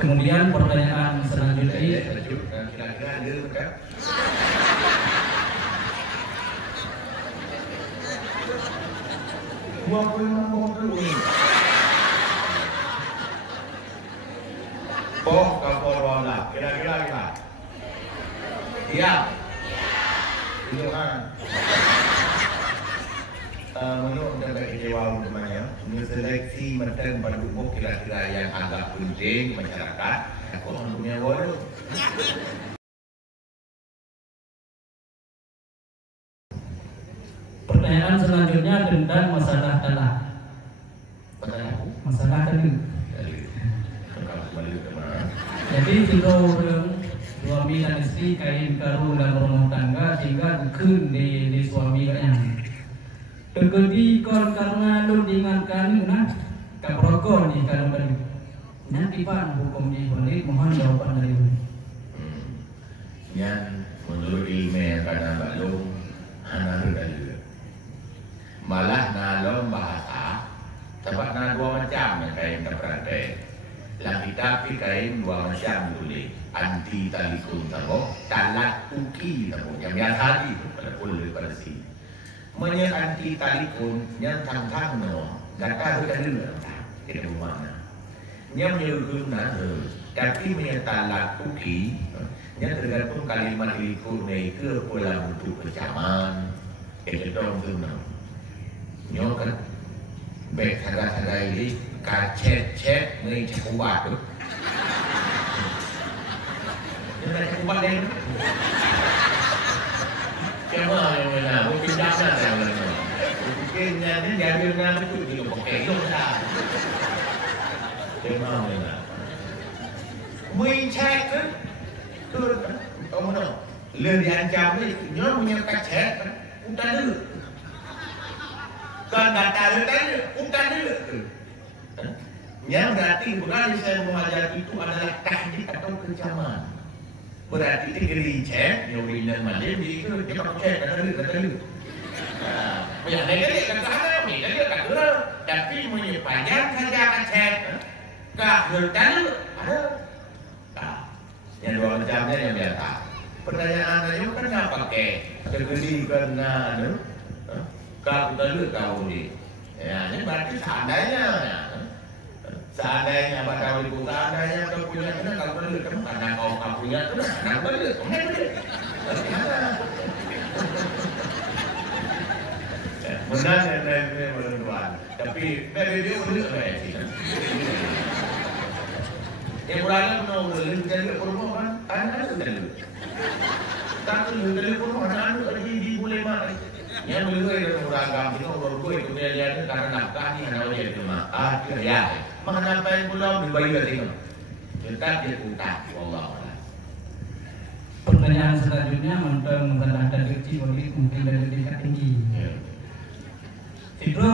Kemudian pertanyaan selanjutnya, kira-kira ada bukan? Gua pun mau dulu. Poh Kapolda, kira-kira kita. Iya. Itu kan. Menurut dari Dewan namanya, seleksi menteri pendukung kira-kira yang agak penting masyarakat. Aku punya waduh. pertanyaan selanjutnya tentang masalah talak. Masalah talak. Jadi jika suami dan istri kain karu dalam rumah tangga sehingga bukan di suami kaya. Terjadi karena lu diingatkan nah kaprokon ni kalau balik. Nanti pan hukum di balik mohon jawaban dari lu. Yang menurut email karena balung anak dari malah nalom bahasa sebab na dua macam yang kain terperantai. Lagi tapi kain dua macam boleh anti talikun tabo talak uki tabo yang biasa di pada puluh pada sini. Menye anti talikun yang tang no gata bukan dulu tidak bermakna. Yang menyuruhna tapi menye talak uki yang tergantung kalimat talikun ke pola bentuk kecaman itu dong tu no. Nyokan baik harga ini kacet ni cekubat tu. Jangan cekubat ni. Kema yang mana? Mungkin jangan yang mana? Mungkin yang jadi nama tu dia pakai dah. Kema mana? Mui cek tu kamu tahu. Lebih ancam ni, nyor punya kacet, udah dulu. Kan kata tadi, bukan dulu. Yang berarti bukan saya mengajar itu adalah tahdid atau kecaman. Berarti itu gerincet, nyurinan malam itu dia pakai kata dulu. Yang negeri kata kami, negeri kata tapi menyepanjang saja kacet. Kah dulu ada. Yang dua macamnya yang biasa. Pertanyaannya kan nggak pakai segeri karena kalau dulu kau ni, ya ini berarti seandainya pada waktu seandainya kau punya kena kalau dulu kamu karena kau punya kena, kenapa dulu? Benar yang menentukan, tapi dari dia dulu sih. Yang berada menau dulu jadi perumahan, anak dulu. Tak dulu perumahan anak di boleh mana? Yang beliau itu beragam, itu berguna itu dia lihat karena nafkah ni anak dia itu mah. Ya, mana apa yang pulau dibayar itu. Tetap dia utang, Allah. Pertanyaan selanjutnya tentang masalah dan kecil mungkin dari tingkat tinggi. Itu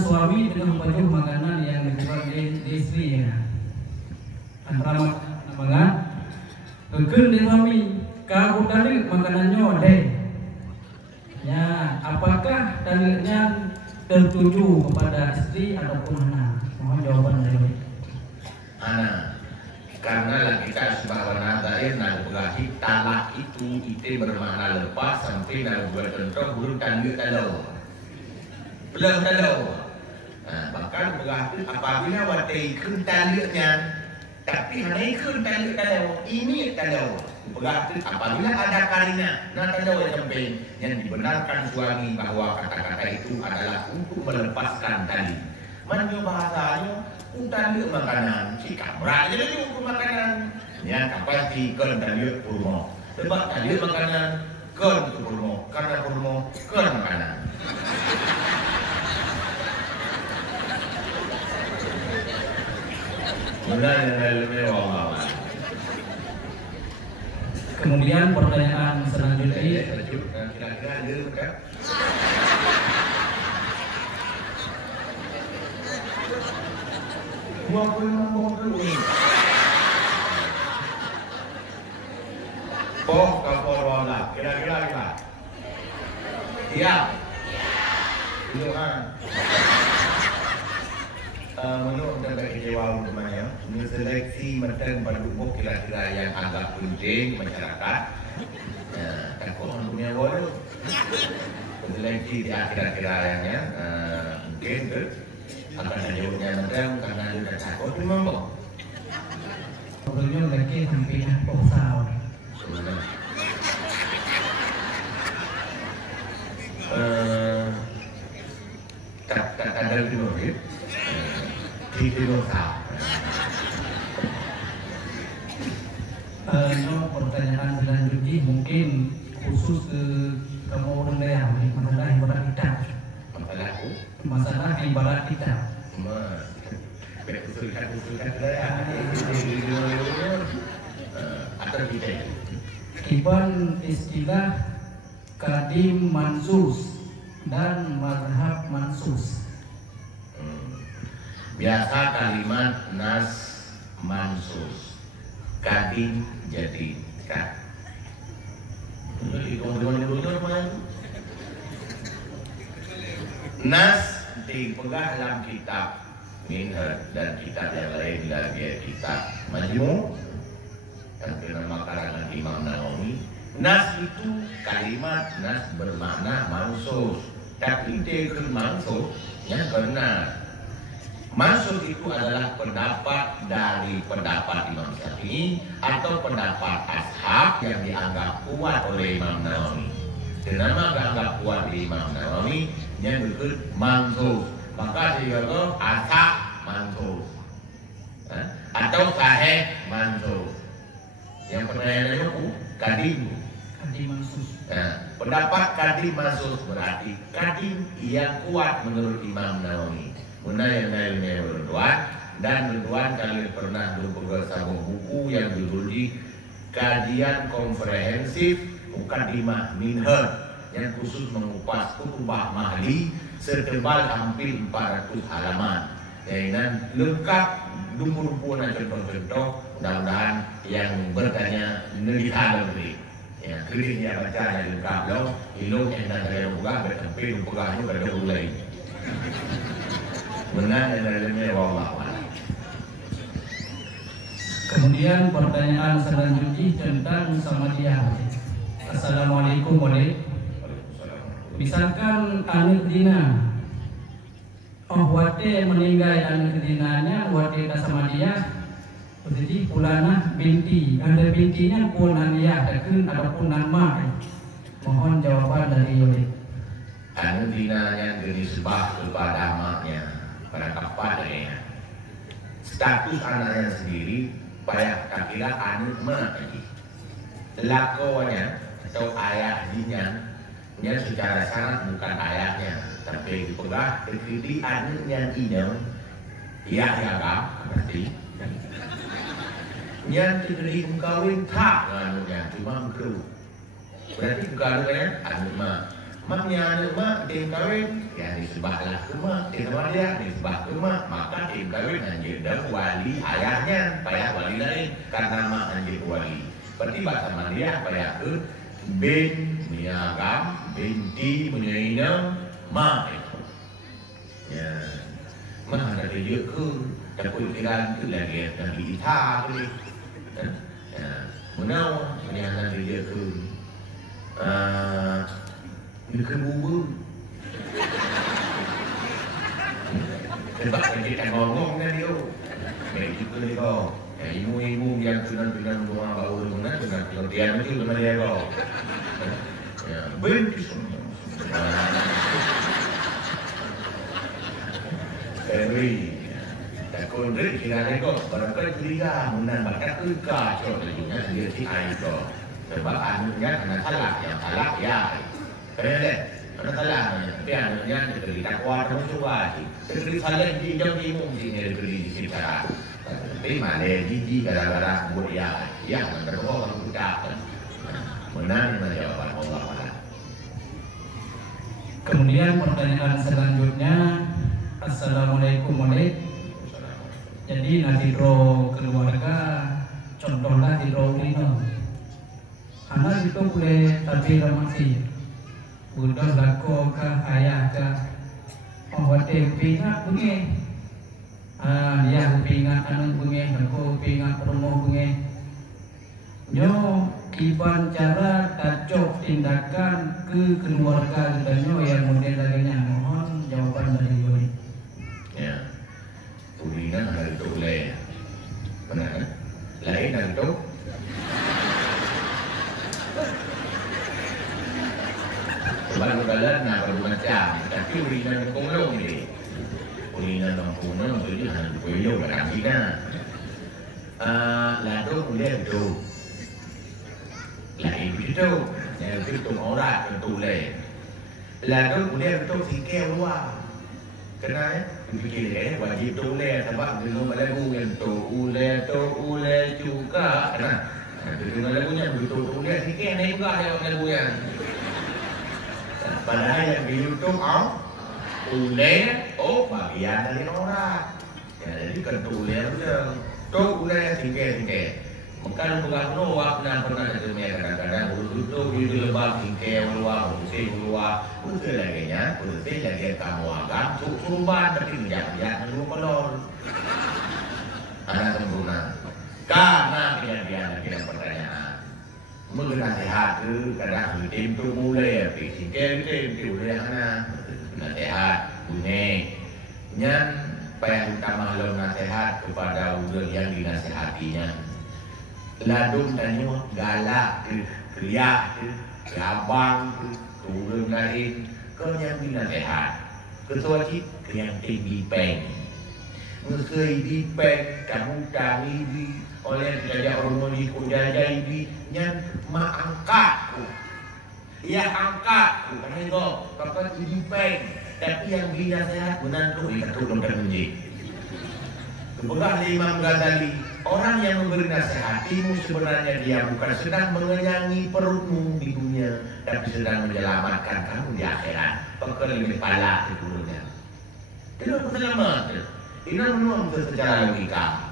suami dengan baju makanan yang dibuat di istri ya. Antara namanya, kekun di suami, kau tadi makanannya ada. Ya, apakah dalilnya tertuju kepada istri ataupun anak? Mohon jawaban dari anak. Karena kita sebagai nadain dan berarti talak itu bermakna lepas sampai dan buat contoh belum tanda kalau belum tahu. Bahkan berarti apabila watai kun tandanya tapi hanya kun tanda kalau ini tahu. Berarti apabila ada kalinya nanti ada yang penting yang dibenarkan suami bahwa kata-kata itu adalah untuk melepaskan tali. Mana bahasanya tali makanan si kamera jadi untuk makanan. Ya apa si ken tali purmo. Sebab tali makanan ken itu purmo karena purmo ken makanan. Benar yang lebih Allah. Kemudian pertanyaan selanjutnya, kira-kira ada bukan? Gua pun mau dulu. Poh Kapolda, kira-kira kita. Iya. Itu kan. menurut dapat kecewa utamanya, seleksi matang pada umum kira-kira yang agak penting masyarakat. Takut orang punya bodoh. Seleksi dia kira-kira yang mungkin tu akan jawabnya matang karena dia takut memang boh. Sebelumnya lagi hampir posal. Tak ada dulu ya. Tidak tahu. No, pertanyaan selanjutnya mungkin khusus ke kamu orang daerah, masalah ibarat kita. Masalah ibarat kita. Usulkan daerah. Atau kita. Kiban istilah kadim mansus dan mazhab mansus. Biasa kalimat nas mansus, kadim jadi kan. Nas dipegang dalam kitab Minhaj dan kitab yang lain lagi kitab Majmu' yang bernama karangan Imam Nawawi. Nas itu kalimat nas bermakna mansus, tapi dia mansus yang benar. Maksud itu adalah pendapat dari pendapat Imam Syafi'i atau pendapat ashab yang dianggap kuat oleh Imam Nawawi. Kenapa dianggap kuat oleh Imam Nawawi? Yang disebut mansuh. Maka dia itu ashab mansuh atau sahih mansuh. Yang pertanyaannya itu kadim. Kadim mansus. Pendapat kadim mansuh berarti kadim yang kuat menurut Imam Nawawi. Mengenai Ridwan dan Ridwan kalian pernah berpegang sama buku yang berjudul Kajian Komprehensif Muqaddimah Minhaj yang khusus mengupas Kutubah Mahli setebal hampir 400 halaman. Dan lengkap dumpu-dumpu dan contoh-contoh. Mudah-mudahan yang bertanya negara lebih. Ya, kredit dia baca yang lengkap loh. Ilmu yang dah saya buka bersampai dumpugahnya pada mulai. Benar dalamnya wallah. Kemudian pertanyaan selanjutnya tentang Samadiyah. Assalamualaikum warahmatullahi. Misalkan anak dina, wate meninggal anak dinanya, wate Samadiyah, jadi pulana binti, ada bintinya pun aniyah, adapun nama. Mohon jawaban dari Yoli. Anak dina yang dinisbah kepada maknya. Pada kapadanya status anaknya sendiri banyak kira anak mak lagi lakonnya atau ayah dinya yang secara sangat bukan ayahnya tapi dipegang terjadi anaknya ina ya berarti yang terjadi mengkawin tak anaknya cuma kru berarti bukan anak mak maknya anak mak dia kawin ya disebahlah ke mak disebah dia disebah ke mak maka dia kawin anjir dan wali ayahnya payah wali lain karena mak anjir wali berarti sama dia payah ke bin niagam binti menyainam mak itu ya mak ada dia ke tapi kira itu lagi lagi ita tu ya menau menyangan dia ke Bukan bubur. Sebab kita ngomong kan dia. Baik juga ni kau. Ibu-ibu yang tunang-tunang rumah bau rumah tunang kelentian itu sama dia kau. Benci semua. Tapi takut dia kira kau barangkali curiga menang bakat tu kacau lagi dia si air kau. Sebab anaknya kena salah yang salah ya. Kaya ada salah tapi anaknya diberi takwa terus juga diberi salah di jauh imum sini diberi di secara tapi malah gigi gara-gara buat ya berdoa orang ucapkan menang jawaban Allah. Kemudian pertanyaan selanjutnya, Assalamualaikum warahmatullahi. Jadi nadiro keluarga contohlah nadiro ini anak itu boleh tapi masih udah lako ke ayah ke awat tempinya bunyi dia pingat anu bunge, aku pingat rumah bunge. Nyo iban cara tacok tindakan ke keluarga dan nyo yang model lainnya. Mohon jawaban dari Yoni. Ya, tulinan dari tule, benar kan? Lain dari tu. Baru kalah nak bermacam, tapi urinan kumlong ni. Urinan kumlong tu dia hendak kuyo berang kita. Lalu boleh tu, lain itu, yang itu orang itu leh. Lalu boleh tu sikit luar. Kenapa? Fikir wajib tu leh, sebab dia nombor lagu yang tu ule juga. Kenapa? Dia lagunya begitu tu leh sikit ni juga dia lagu yang. Padahal yang di YouTube ule, bagian dari orang. Ya, jadi kan ule tu ule sikit. Maka bukan pernah ketemu kadang-kadang itu di lebah tingkir luar, bersih luar, bersih lagi kamu agak surban tapi tidak dulu kolor. Anak sempurna. Karena kejadian pertanyaan. Mungkin nasihat tu kadang tim tu mulai tingkir tim mulai anak nasihat bunyi. Nyan payah utama lo nasihat kepada udah yang dinasihatinya. Ladung tanya galak ke, kriak ke, abang ke, turun lain, kau yang bina sehat. Ketua cik, yang tinggi peng. Ngesei di peng, kamu kami di, oleh jajak orang di kujajah ini, yang mak angkat ku. Ya angkat ku, kan itu, kakak di peng. Tapi yang bina sehat, benar tu, itu dokter menjik. Kebelah Imam Ghazali, orang yang memberi nasihatmu sebenarnya dia bukan sedang mengenyangi perutmu di dunia, tapi sedang menyelamatkan kamu di akhirat. Pekeli pala seluruhnya. Itu selamat. Ini menurut secara logika.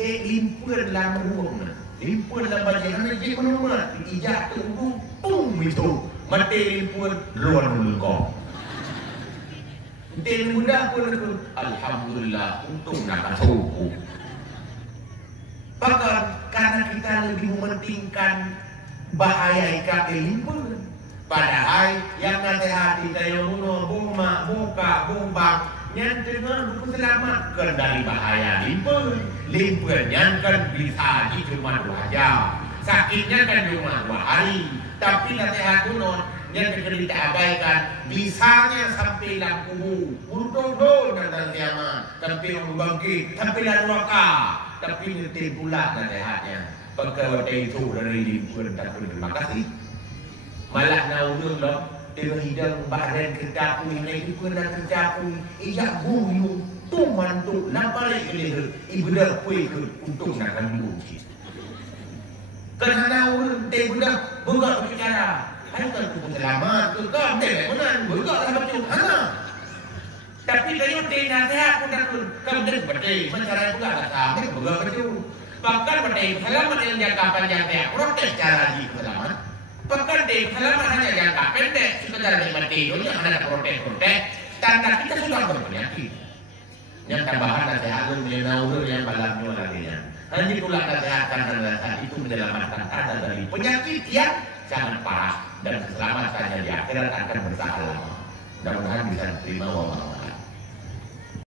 Limpur dalam ruang, limpur dalam bagian ini menurut ijak tunggu pung itu mati limpur luar mulkong. Dan mudah pun itu, alhamdulillah untung nak suku. Bahkan karena kita lebih mementingkan bahaya ikat limpur. Padahal yang nasihati kayak bunga, buka, bumbang, yang dengan selamatkan dari bahaya limpur. Limpurnya kan bisa cuma 2 jam, sakitnya kan cuma 2 hari. Tapi nasihat kuno yang kita abaikan, bisanya sampai lampu untuk dan kiamat, sampai berbangkit, sampai neraka, tapi nanti pula nasihatnya. Pegawai itu dari limpur tak terima kasih. Malah naudun loh, dia hidang badan ketapu ini pernah ketapu, ijak buyung, tuman tu, nampak lagi ibu dah kue ke untung nak mungkin. Kerana orang dia buka bicara. Kan tu selamat tu kan dia benar buka dalam tu tapi kalau dia nasihat pun kan dia betul mencari buka tak dia buka betul bahkan betul selamat yang jangka panjang dia protes cara lagi selamat bahkan dia selamat hanya jangka pendek sekedar mati dunia ada protes tanda kita sudah berpenyakit yang tambahan nasihat mengenai yang malamnya lagi hanya itulah nasihat karena itu menyelamatkan anda dari penyakit yang sangat parah dan keselamatannya di akhirat akan bertahan lama. Mudah-mudahan bisa terima wabah.